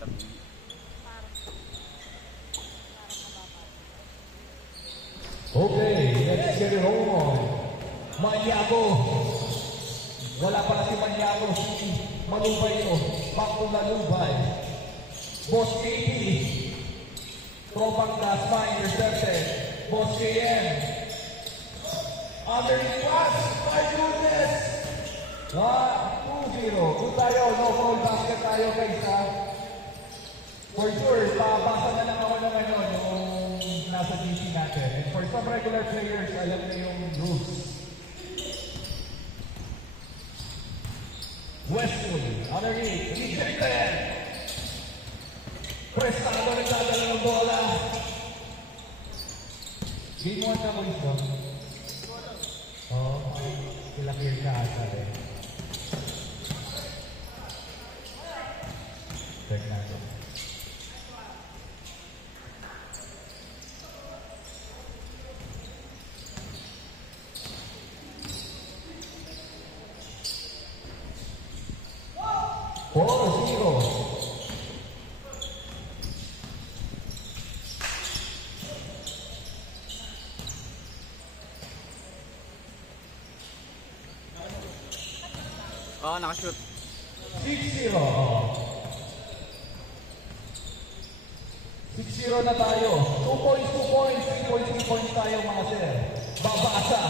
tabi. Okay, let's get it on. Maniago. Wala pala si Maniago, si Malubay ito. Back to Malubay. Boss KP. Tropang Dasma intercepted. Boss KM. Under the pass. My goodness. 1-2-0. Kung tayo, no foul basket tayo guys ha. For sure, babasa na lang ako ng ano, yung nasa GC natin. And for some regular players, alam na yung rules. Westwood, underneath, rejected. Prestado nagdadala ng bola. Game 1 na mo ito. Oo, sila clear ka asa eh. Check natin. Oo, nakashoot. 6-0. 6-0 na tayo. 2 points, 2 points, 3 points, 3 points tayo mga sir. Babasa.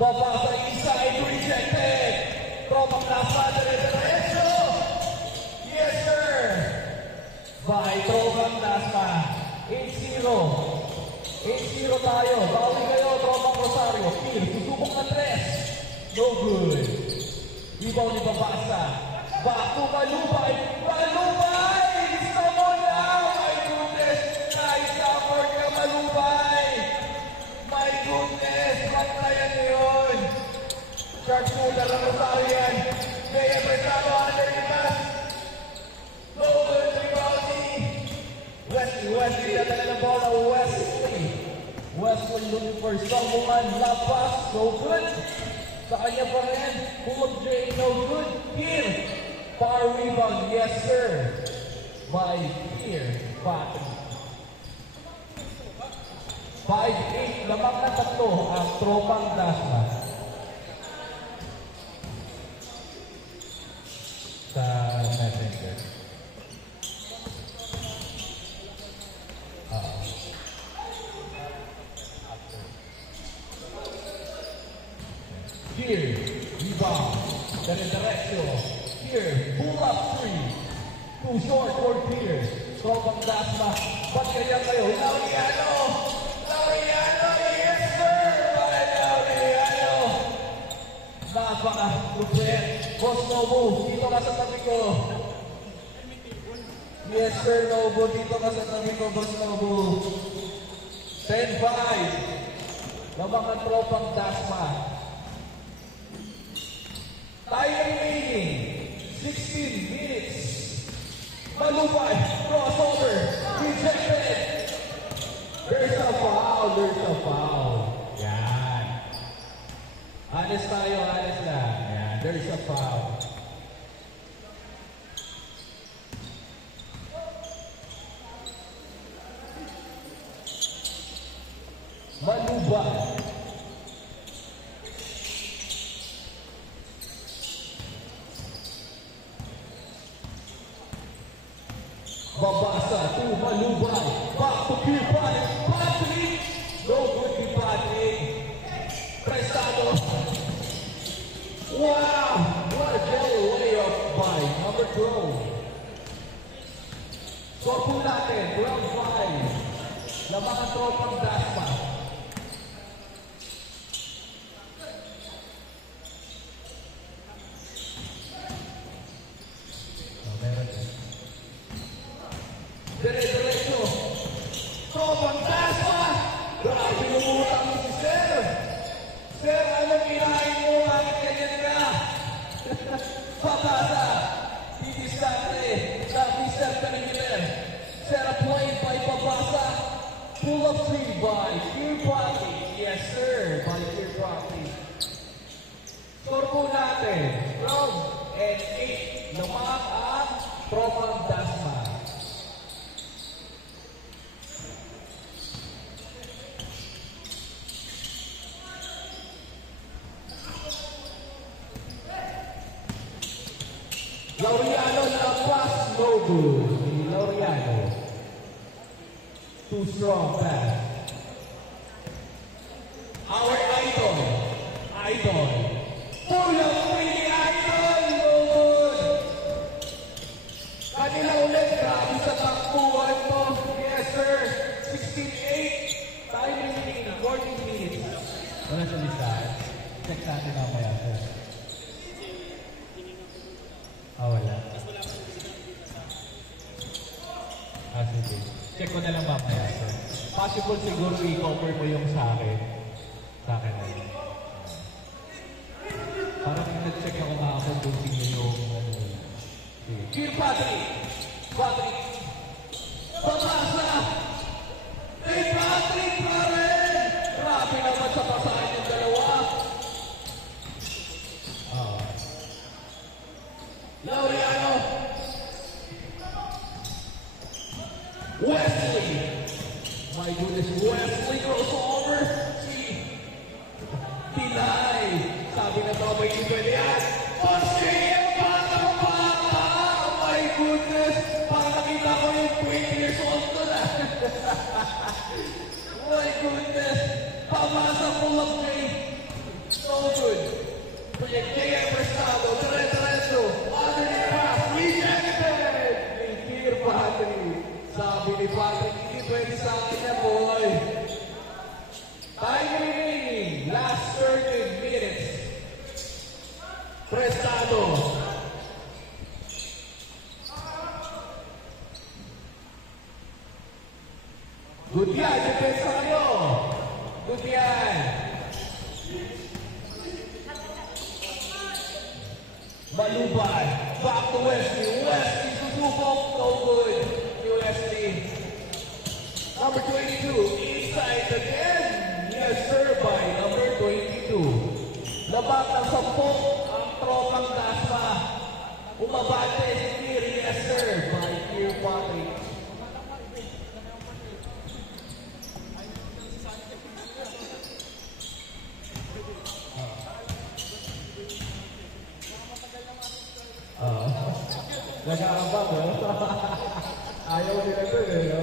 Babasa inside, rejected. Tropang nasa, dire-diretso. Yes sir. By Tropang nasa. 8-0. 8-0 tayo. Bawi kayo, Tropang Rosario. Kill, susubok na 3. No good. Ibaw ni Babasa. Back to Malubay. Malubay! Gusto mo na! My goodness! Nice effort ka, Malubay! My goodness! Pagtayan niyo yun! Sharpshooter ng Rosarian. Kaya Prestado under the pass. No good, rebounding. Wesley, dadala ng bola. Wesley looking for someone. Love pass, so good. Sa kanya pa rin. Pull up J, no good. Here. Power rebound, yes sir. By Pierre Patrick. 5-8, lamang na 3 ang Tropang Dasma. Sa messenger. Here, rebound. Dire-diretso. Here, pull up 3. Too short for Pierre. Tropang Dasma. Ba't kaya kayo? Laureano! Laureano! Yes sir! Laureano! Napaka-lupit. Boss Nobu, dito ka sa tabi ko. Yes sir, Nobu. Dito ka sa tabi ko, Boss Nobu. 10-5. Lamang ang Tropang Dasma. Time remaining. 16 minutes. Malubay, crossover, rejected. There's a foul. Yan. Honest tayo, honest lang. Yan, there's a foul. Malubay. Babasa to Malubay. Back to Patrick. No good to Patrick. Prestado. Wow! What a jelly layup by number 12. So po natin, round 5. Lamang ang Tropang Dasma. Dire-diretso. Tropang Dasma. Grabe lumutang si Sir. Sir, anong kinain mo? Bakit ganyan ka? Babasa. Didistante. Sabi Sir Penigiler. Set up point by Babasa. Pull up 3 by Pierre Patrick. Yes sir, by Pierre Patrick. Score po natin. Round and 8. Lamang ang tropang Dasma. Laureano lampas, no good. Laureano. Too strong pass. Our idol. Pulang free idol, no good. Kanila ulit, grabe sa takbuhan to. Yes sir, 16-8. Time remaining, 14 minutes. Wala sa listahan. Check natin mamaya sir. Wala. Sige. Check ko na lang mamaya, sir. Possible siguro i-cover mo yung sa akin. Sa akin na yun. Parang nag-check ako kahapon kung sino yung Kill Patrick! Patrick! Pamasa! Hey Patrick pa rin! Grabe naman sa pasahan yung dalawa. Laureano! Wesley! My goodness, Wesley crossover! Tinay! Sabi na to, may iba yan! Pasaya bata! Oh my goodness! Parang nakita ko yung 20 years old ko na! My goodness! Pamasa po lang kay! So good! Proyectea Prestado, Diretso! Underneath pass, rejected! Kill Patrick! Sabi ni Patrick, hindi pwede sa akin na, boy. Time remaining. Last 30 minutes. Prestado. Good yan. Depensa kayo. Good yan. Malubay. Back to Wesley. Wesley susubok. No good. Wesley. Number 22, inside again. Yes, sir, by number 22. Labak ng 10 ang tropang Dasma. Umabante si Kier, yes, sir, by Kier Patrick. Nag-aabang, ayaw nila ito no?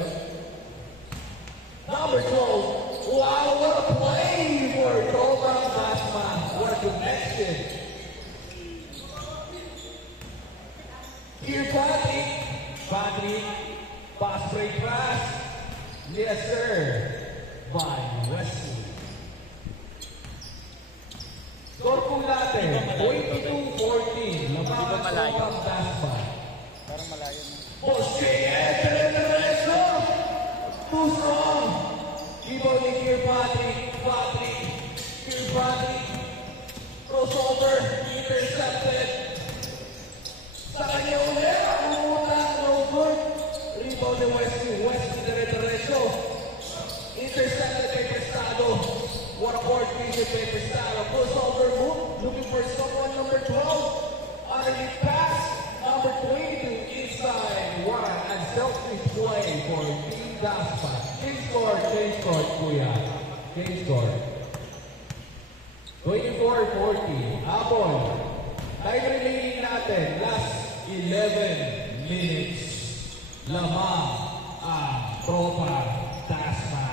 Number 12. Wow, what a play for Tropang Dasma. What a connection. Here, Patrick. Pass break pass. Yes, sir. By Wesley. Score po natin. 22-14. Lamang Tropang Dasma. Parang malayo na. Jose Diretso! Too strong! Ibaw ni Kier Patrick. Crossover. Intercepted. Sa kanya ulit. Umutang. No good. Rebound ni Wesley Diretso. Intercepted kay Prestado. What a board vision kay Prestado. Crossover move. Looking for someone number 12. Underneath pass. Number 22 inside. What an unselfish play for Team Dasma. Change score, kuya. Change score. 24-14. Abon. Time remaining natin. Last 11 minutes. Lamang ang tropa Dasma.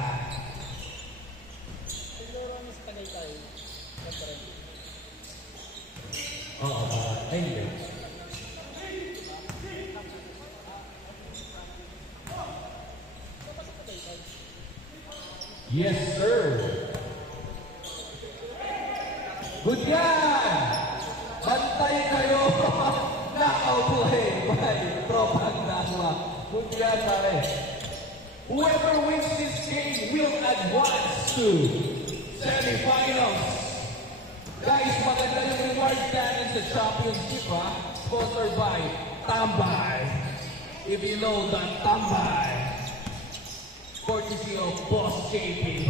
Hindi. Yes, sir. Good yan! Bantay kayo! Naka-play by Tropang Dasma. Good yan, pare. Whoever wins this game will advance to semifinals. Guys, maganda yung reward natin sa championship, ha? Sponsored by Tambay. If you know that Tambay. Courtesy of Boss JP.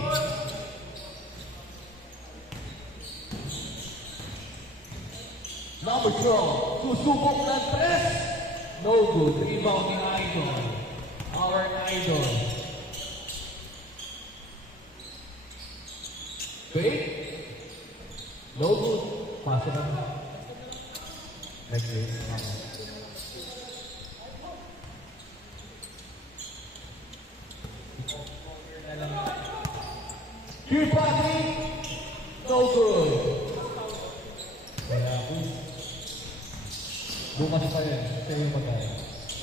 Number 12, Susubok ng tres. No good. Rebound ni Idol. Our Idol. Wait. No good. Pasok na. Next game. Here, Patrick. No good. Kaya ako. Bukas pa rin. Ito yung pagkain.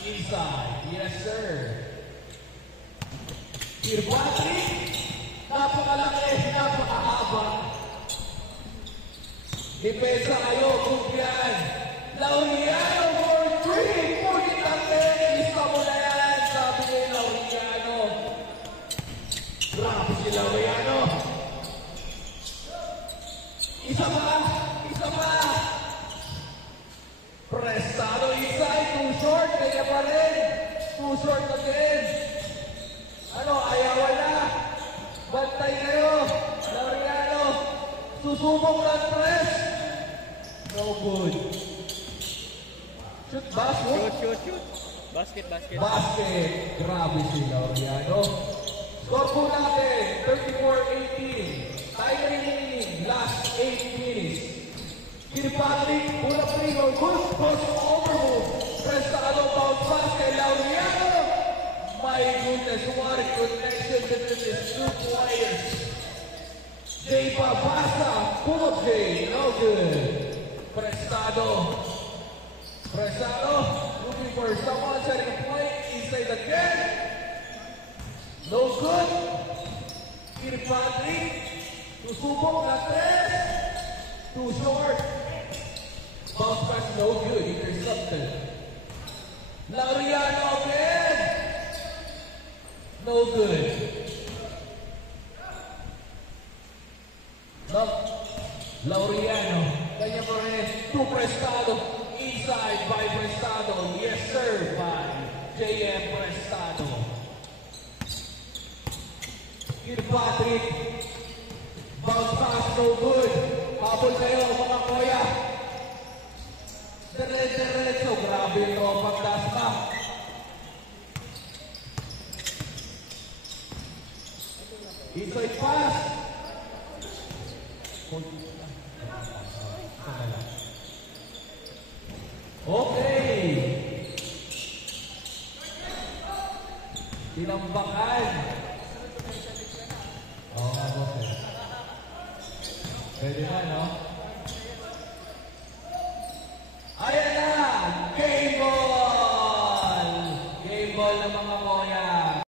Inside. Yes, sir. Here, Patrick. Napakalaki. Napakahaba. Depensa kayo. Kumpiyan. Laureano for 3. Pugit ang tenis. Isa mo na yan. Sabi ni Laureano. Grabe si Laureano. Isa pa. Isa pa. Prestado inside. Too short. Kaya pa rin. Too short again. Ano? Ayawan na. Bantay kayo. Laureano. Susubok ng press. No good. Shoot, basket. Shoot. Basket. Basket. Grabe si Laureano. Score po natin. 34-18. Time remaining. Last 8 minutes. Kini Patrick. Pula primo. Good post overmove. Prestado bounce pass kay Laureano. My goodness. What a connection between these two players. Jay Babasa. Pull up Jay. No good. Prestado. Looking for someone setting a play inside again. No good. Kini Patrick. Susubok na tres. Too short. Bounce pass no good. Intercepted. Laureano again. No good. No. Laureano. Kanya pa rin. To Prestado. Inside by Prestado. Yes sir. By J.M. Prestado. Kid Patrick. Bounce pass no good. Habol kayo mga kuya. Diretso. Grabe yung tropang dasma. Inside pass. Okay. Tinambakan. Oo nga, boss eh. Pwede na, no? Ayan na! Game ball! Game ball ng mga